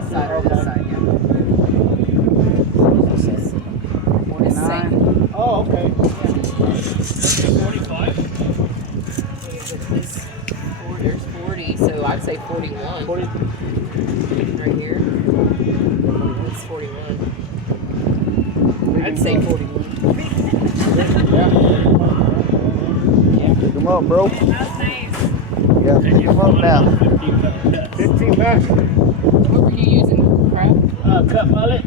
that side or this side, yeah. It's the same. Oh, okay. Yeah. 45. There's 40, so I'd say 41. 40. Right here. It's 41. I'd say 41. Pick them up, bro. That's nice. Yeah, pick them up now. 15 back. What were you using? Crab? Cut mullet.